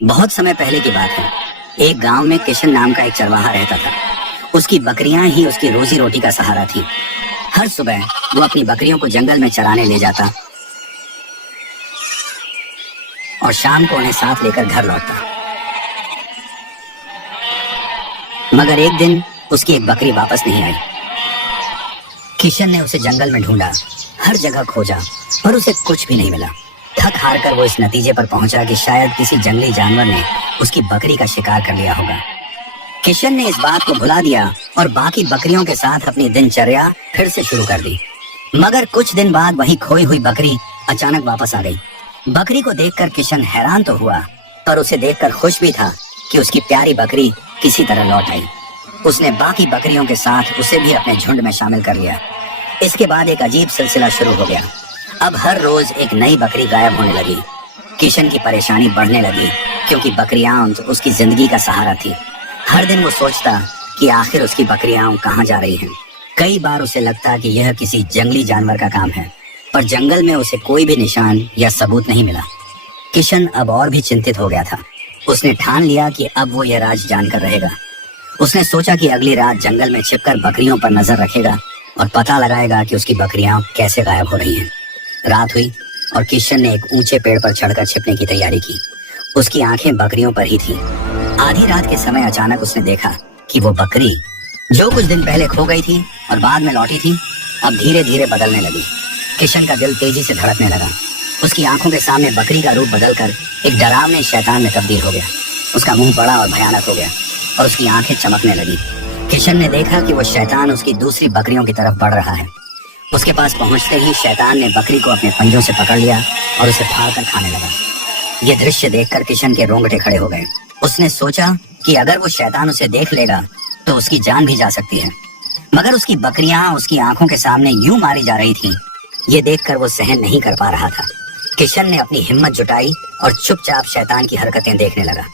बहुत समय पहले की बात है। एक गांव में किशन नाम का एक चरवाहा रहता था। उसकी बकरियां ही उसकी रोजी रोटी का सहारा थी। हर सुबह वो अपनी बकरियों को जंगल में चराने ले जाता और शाम को उन्हें साथ लेकर घर लौटता। मगर एक दिन उसकी एक बकरी वापस नहीं आई। किशन ने उसे जंगल में ढूंढा, हर जगह खोजा, पर उसे कुछ भी नहीं मिला। थक हार कर वो इस नतीजे पर पहुंचा कि शायद किसी जंगली जानवर ने उसकी बकरी का शिकार कर लिया होगा। किशन ने इस बात को भुला दिया और बाकी बकरियों के साथ अपनी दिनचर्या फिर से शुरू कर दी। मगर कुछ दिन बाद वही खोई हुई बकरी अचानक वापस आ गई। बकरी को देखकर किशन हैरान तो हुआ, पर उसे देखकर खुश भी था कि उसकी प्यारी बकरी किसी तरह लौट आई। उसने बाकी बकरियों के साथ उसे भी अपने झुंड में शामिल कर लिया। इसके बाद एक अजीब सिलसिला शुरू हो गया। अब हर रोज एक नई बकरी गायब होने लगी। किशन की परेशानी बढ़ने लगी क्योंकि बकरियां उसकी जिंदगी का सहारा थी। हर दिन वो सोचता कि आखिर उसकी बकरियां कहाँ जा रही हैं। कई बार उसे लगता कि यह किसी जंगली जानवर का काम है, पर जंगल में उसे कोई भी निशान या सबूत नहीं मिला। किशन अब और भी चिंतित हो गया था। उसने ठान लिया कि अब वो यह राज जानकर रहेगा। उसने सोचा कि अगली रात जंगल में छिपकर बकरियों पर नजर रखेगा और पता लगाएगा कि उसकी बकरियां कैसे गायब हो रही हैं। रात हुई और किशन ने एक ऊंचे पेड़ पर चढ़कर छिपने की तैयारी की। उसकी आंखें बकरियों पर ही थी। आधी रात के समय अचानक उसने देखा कि वो बकरी जो कुछ दिन पहले खो गई थी और बाद में लौटी थी, अब धीरे धीरे बदलने लगी। किशन का दिल तेजी से धड़कने लगा। उसकी आंखों के सामने बकरी का रूप बदलकर एक डरावने शैतान में तब्दील हो गया। उसका मुंह बड़ा और भयानक हो गया और उसकी आंखें चमकने लगी। किशन ने देखा कि वो शैतान उसकी दूसरी बकरियों की तरफ बढ़ रहा है। उसके पास पहुंचते ही शैतान ने बकरी को अपने पंजों से पकड़ लिया और उसे फाड़कर खाने लगा। ये दृश्य देखकर किशन के रोंगटे खड़े हो गए। उसने सोचा कि अगर वो शैतान उसे देख लेगा तो उसकी जान भी जा सकती है। मगर उसकी बकरियां उसकी आंखों के सामने यूं मारी जा रही थीं। ये देखकर वो सहन नहीं कर पा रहा था। किशन ने अपनी हिम्मत जुटाई और चुपचाप शैतान की हरकतें देखने लगा।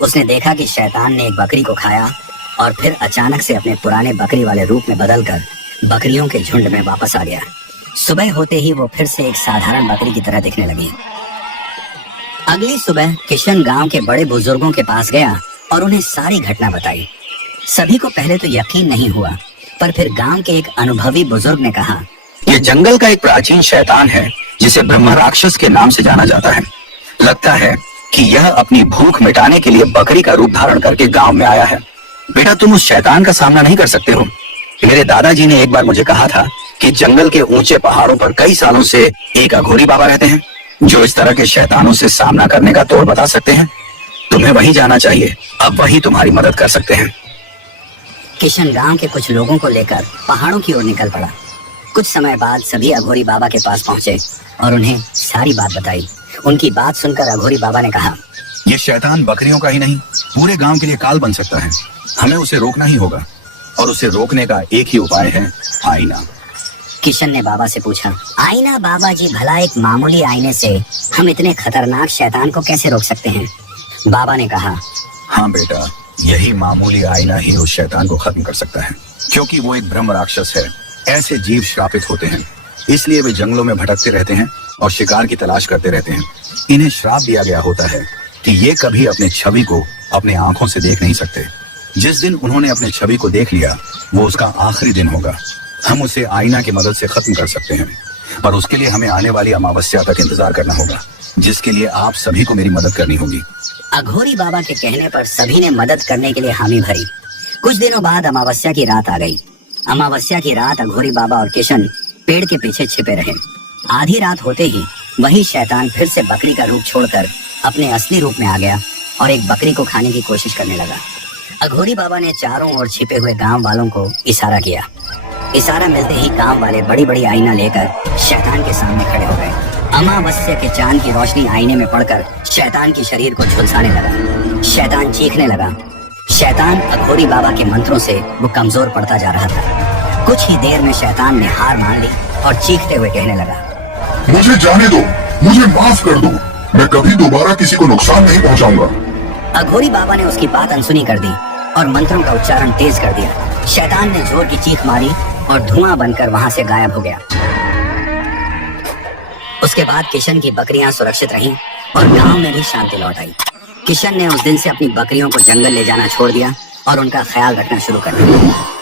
उसने देखा कि शैतान ने एक बकरी को खाया और फिर अचानक से अपने पुराने बकरी वाले रूप में बदलकर बकरियों के झुंड में वापस आ गया। सुबह होते ही वो फिर से एक साधारण बकरी की तरह दिखने लगी। अगली सुबह किशन गांव के बड़े बुजुर्गों के पास गया और उन्हें सारी घटना बताई। सभी को पहले तो यकीन नहीं हुआ, पर फिर गांव के एक अनुभवी बुजुर्ग ने कहा, ये जंगल का एक प्राचीन शैतान है जिसे ब्रह्म राक्षस के नाम से जाना जाता है। लगता है कि यह अपनी भूख मिटाने के लिए बकरी का रूप धारण करके गांव में आया है। बेटा, तुम उस शैतान का सामना नहीं कर सकते हो। मेरे दादाजी ने एक बार मुझे कहा था कि जंगल के ऊंचे पहाड़ों पर कई सालों से एक अघोरी बाबा रहते हैं जो इस तरह के शैतानों से सामना करने का तोड़ बता सकते हैं। तुम्हें वही जाना चाहिए, अब वही तुम्हारी मदद कर सकते हैं। किशन गांव के कुछ लोगों को लेकर पहाड़ों की ओर निकल पड़ा। कुछ समय बाद सभी अघोरी बाबा के पास पहुंचे और उन्हें सारी बात बताई। उनकी बात सुनकर अघोरी बाबा ने कहा, ये शैतान बकरियों का ही नहीं, पूरे गांव के लिए काल बन सकता है। हमें उसे रोकना ही होगा और उसे रोकने का एक ही उपाय है, आईना। किशन ने बाबा से पूछा, आईना बाबा जी, भला एक मामूली आईने से हम इतने खतरनाक शैतान को कैसे रोक सकते हैं? बाबा ने कहा, हाँ बेटा, यही मामूली आईना ही उस शैतान को खत्म कर सकता है, क्योंकि वो एक ब्रह्म राक्षस है। ऐसे जीव श्रापित होते हैं, इसलिए वे जंगलों में भटकते रहते हैं और शिकार की तलाश करते रहते हैं। इन्हें श्राप दिया गया होता है कि ये कभी अपने छवि को अपने आंखों से देख नहीं सकते। जिस दिन उन्होंने अपने छवि को देख लिया वो उसका आखिरी दिन होगा। हम उसे आईना की मदद से खत्म कर सकते हैं, पर उसके लिए हमें आने वाली अमावस्या तक इंतजार करना होगा, जिसके लिए आप सभी को मेरी मदद करनी होगी। अघोरी बाबा के कहने पर सभी ने मदद करने के लिए हामी भरी। कुछ दिनों बाद अमावस्या की रात आ गई। अमावस्या की रात अघोरी बाबा और किशन पेड़ के पीछे छिपे रहे। आधी रात होते ही वही शैतान फिर से बकरी का रूप छोड़कर अपने असली रूप में आ गया और एक बकरी को खाने की कोशिश करने लगा। अघोरी बाबा ने चारों ओर छिपे हुए गांव वालों को इशारा किया। इशारा मिलते ही गांव वाले बड़ी बड़ी आईना लेकर शैतान के सामने खड़े हो गए। अमावस्या के चांद की रोशनी आईने में पड़कर शैतान के शरीर को झुलसाने लगा। शैतान चीखने लगा। शैतान अघोरी बाबा के मंत्रों से वो कमजोर पड़ता जा रहा था। कुछ ही देर में शैतान ने हार मान ली और चीखते हुए कहने लगा, मुझे जाने दो, मुझे माफ कर दो, मैं कभी दोबारा किसी को नुकसान नहीं पहुंचाऊंगा। अघोरी बाबा ने उसकी बात अनसुनी कर दी और मंत्रों का उच्चारण तेज कर दिया। शैतान ने जोर की चीख मारी और धुआं बनकर वहां से गायब हो गया। उसके बाद किशन की बकरियां सुरक्षित रहीं और गांव में भी शांति लौट आई। किशन ने उस दिन से अपनी बकरियों को जंगल ले जाना छोड़ दिया और उनका ख्याल रखना शुरू कर दिया।